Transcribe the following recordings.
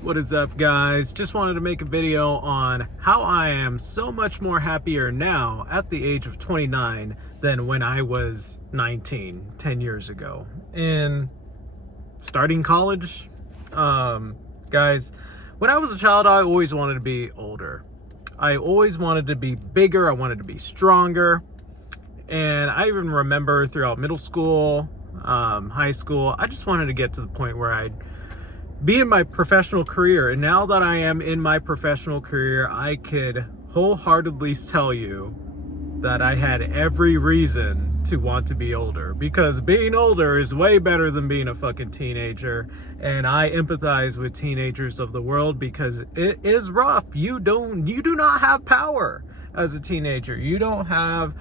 What is up, guys? Just wanted to make a video on how I am so much more happier now at the age of 29 than when I was 19, 10 years ago. And starting college, guys, when I was a child, I always wanted to be older. I always wanted to be bigger. I wanted to be stronger. And I even remember throughout middle school, high school, I just wanted to get to the point where I'd be in my professional career. And now that I am in my professional career, I could wholeheartedly tell you that I had every reason to want to be older, because being older is way better than being a fucking teenager. And I empathize with teenagers of the world because it is rough. You do not have power as a teenager. You don't have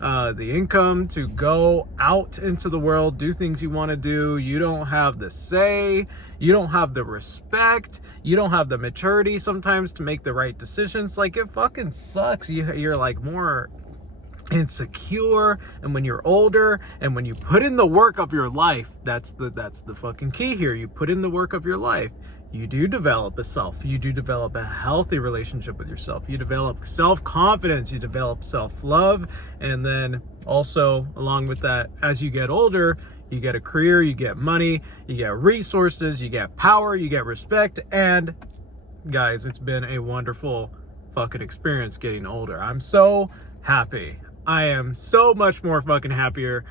the income to go out into the world, do things you want to do. You don't have the say. You don't have the respect. You don't have the maturity sometimes to make the right decisions. Like, it fucking sucks. You're like more insecure. And when you're older and when you put in the work of your life, that's the fucking key here. You put in the work of your life. You do develop a self. You do develop a healthy relationship with yourself. You develop self-confidence. You develop self-love. And then also, along with that, as you get older, you get a career, you get money, you get resources, you get power, you get respect. And guys, it's been a wonderful fucking experience getting older. I'm so happy. I am so much more fucking happier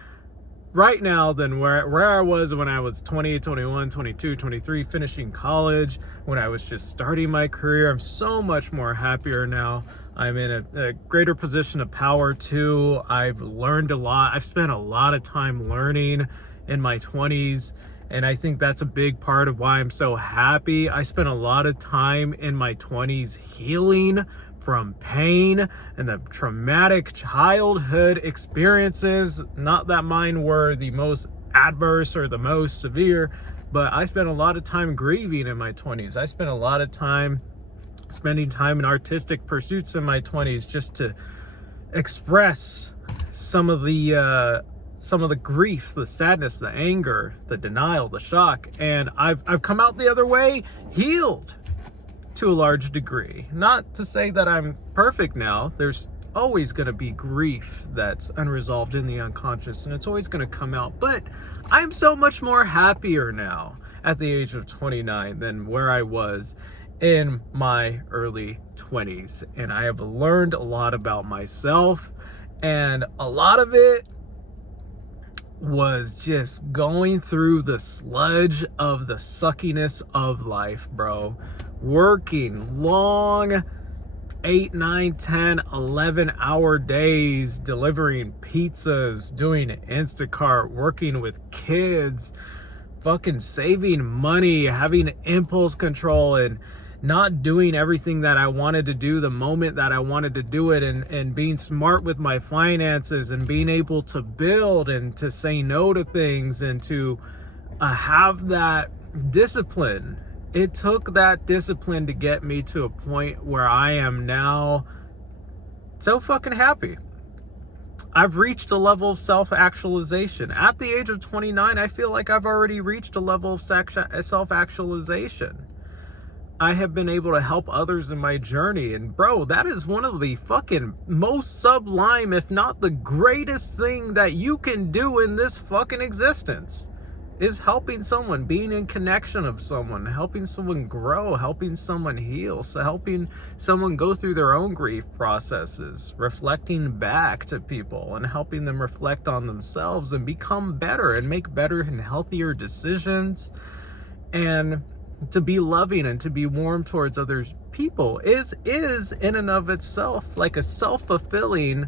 right now than where I was when I was 20, 21, 22, 23, finishing college, when I was just starting my career. I'm so much more happier now. I'm in a greater position of power too. I've learned a lot. I've spent a lot of time learning in my 20s, and I think that's a big part of why I'm so happy. I spent a lot of time in my 20s healing from pain and the traumatic childhood experiences. Not that mine were the most adverse or the most severe, but I spent a lot of time grieving in my 20s. I spent a lot of time spending time in artistic pursuits in my 20s just to express some of the grief, the sadness, the anger, the denial, the shock. And I've come out the other way healed to a large degree. Not to say that I'm perfect now. There's always going to be grief that's unresolved in the unconscious, and it's always going to come out. But I'm so much more happier now at the age of 29 than where I was in my early 20s. And I have learned a lot about myself, and a lot of it was just going through the sludge of the suckiness of life, bro. Working long 8, 9, 10, 11 hour days, delivering pizzas, doing Instacart, working with kids, fucking saving money, having impulse control, and not doing everything that I wanted to do the moment that I wanted to do it, and being smart with my finances, and being able to build and to say no to things, and to have that discipline. It took that discipline to get me to a point where I am now so fucking happy. I've reached a level of self-actualization. At the age of 29, I feel like I've already reached a level of self-actualization. I have been able to help others in my journey. And bro, that is one of the fucking most sublime, if not the greatest thing that you can do in this fucking existence, is helping someone, being in connection of someone, helping someone grow, helping someone heal, so helping someone go through their own grief processes, reflecting back to people and helping them reflect on themselves and become better and make better and healthier decisions, and to be loving and to be warm towards other people is in and of itself like a self-fulfilling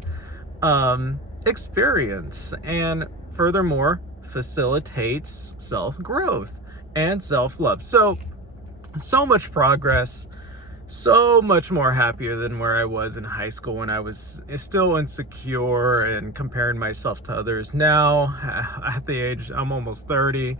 experience, and furthermore facilitates self-growth and self-love. So much progress, so much more happier than where I was in high school when I was still insecure and comparing myself to others. Now, at the age, I'm almost 30,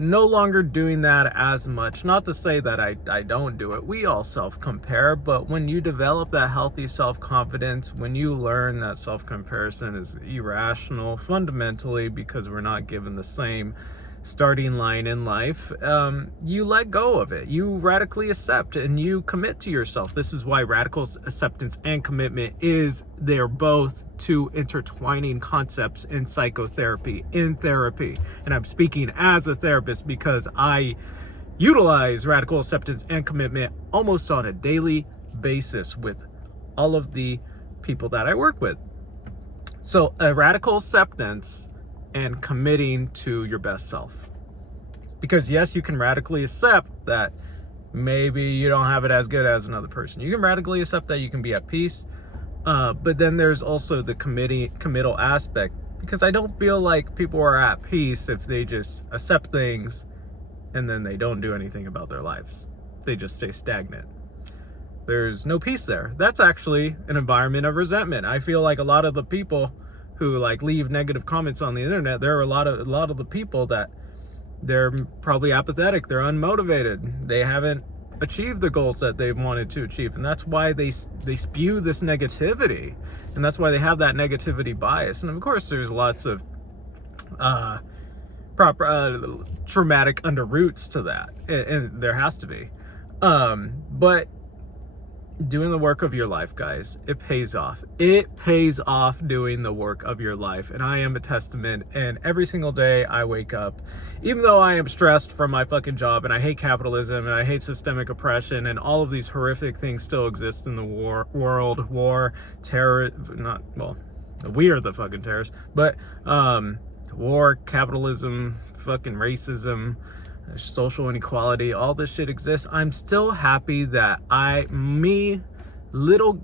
no longer doing that as much. Not to say that I don't do it. We all self-compare, but when you develop that healthy self-confidence, when you learn that self-comparison is irrational fundamentally because we're not given the same starting line in life, you let go of it. You radically accept and you commit to yourself. This is why radical acceptance and commitment they're both two intertwining concepts in psychotherapy, in therapy. And I'm speaking as a therapist because I utilize radical acceptance and commitment almost on a daily basis with all of the people that I work with. So a radical acceptance and committing to your best self. Because yes, you can radically accept that maybe you don't have it as good as another person. You can radically accept that you can be at peace. But then there's also the committal aspect, because I don't feel like people are at peace if they just accept things and then they don't do anything about their lives. They just stay stagnant. There's no peace there. That's actually an environment of resentment. I feel like a lot of the people who like leave negative comments on the internet, there are a lot of the people that they're probably apathetic, they're unmotivated, they haven't achieved the goals that they wanted to achieve, and that's why they spew this negativity, and that's why they have that negativity bias. And of course there's lots of traumatic underroots to that, and there has to be, but doing the work of your life, guys, it pays off. It pays off doing the work of your life. And I am a testament. And every single day I wake up, even though I am stressed from my fucking job and I hate capitalism and I hate systemic oppression and all of these horrific things still exist in the war, terror, we are the fucking terrorists, but war, capitalism, fucking racism, social inequality, all this shit exists. I'm still happy that little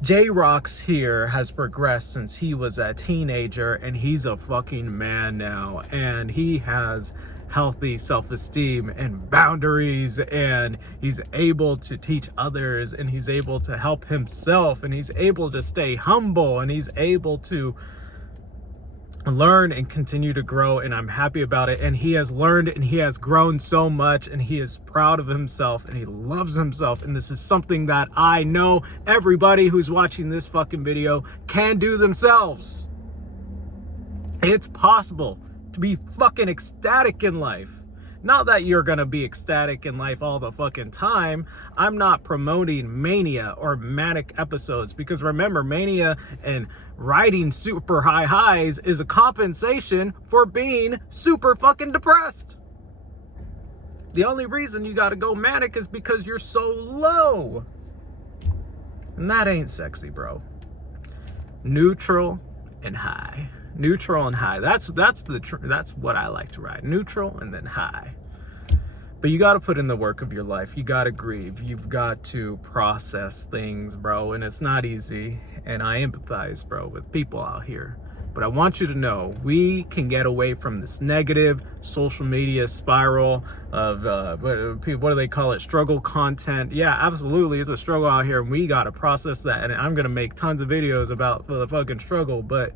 J-Rocks here has progressed since he was a teenager, and he's a fucking man now, and he has healthy self-esteem and boundaries, and he's able to teach others, and he's able to help himself, and he's able to stay humble, and he's able to learn and continue to grow, and I'm happy about it. And he has learned and he has grown so much, and he is proud of himself and he loves himself, and this is something that I know everybody who's watching this fucking video can do themselves. It's possible to be fucking ecstatic in life. Not that you're gonna be ecstatic in life all the fucking time. I'm not promoting mania or manic episodes, because remember, mania and riding super high highs is a compensation for being super fucking depressed. The only reason you gotta go manic is because you're so low. And that ain't sexy, bro. Neutral and high. Neutral and high. That's what I like to ride. Neutral and then high. But you got to put in the work of your life. You got to grieve. You've got to process things, bro. And it's not easy. And I empathize, bro, with people out here. But I want you to know, we can get away from this negative social media spiral of, what do they call it? Struggle content. Yeah, absolutely. It's a struggle out here, and we got to process that. And I'm going to make tons of videos about the fucking struggle, but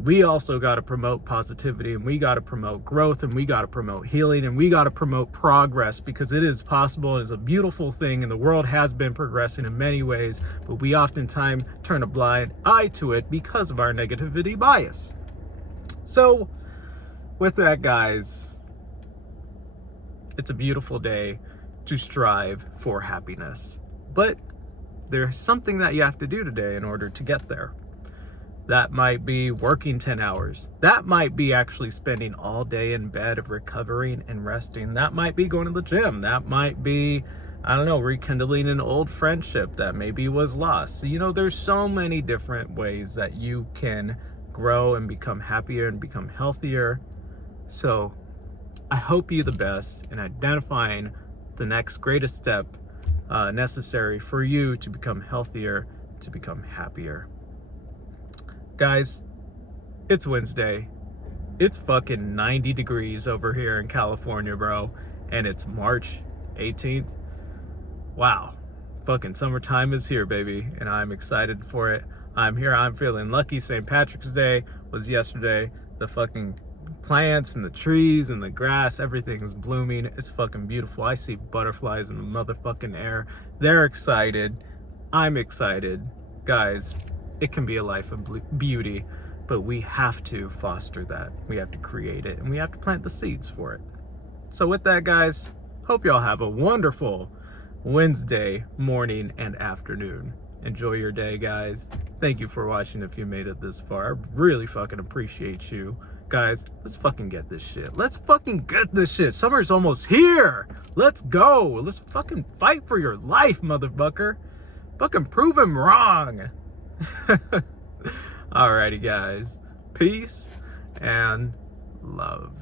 we also got to promote positivity, and we got to promote growth, and we got to promote healing, and we got to promote progress, because it is possible. It is a beautiful thing, and the world has been progressing in many ways, but we oftentimes turn a blind eye to it because of our negativity bias. So with that, guys, it's a beautiful day to strive for happiness, but there's something that you have to do today in order to get there. That might be working 10 hours. That might be actually spending all day in bed recovering and resting. That might be going to the gym. That might be, I don't know, rekindling an old friendship that maybe was lost. You know, there's so many different ways that you can grow and become happier and become healthier. So I hope you the best in identifying the next greatest step necessary for you to become healthier, to become happier. Guys, it's Wednesday. It's fucking 90 degrees over here in California, bro. And it's March 18th. Wow. Fucking summertime is here, baby. And I'm excited for it. I'm here. I'm feeling lucky. St. Patrick's Day was yesterday. The fucking plants and the trees and the grass, everything's blooming. It's fucking beautiful. I see butterflies in the motherfucking air. They're excited. I'm excited. Guys, it can be a life of beauty. But we have to foster that. We have to create it, and we have to plant the seeds for it. So with that, guys, hope y'all have a wonderful Wednesday morning and afternoon. Enjoy your day, guys. Thank you for watching if you made it this far. I really fucking appreciate you. Guys, let's fucking get this shit. Let's fucking get this shit. Summer's almost here. Let's go. Let's fucking fight for your life, motherfucker. Fucking prove him wrong. Alrighty, guys. Peace and love.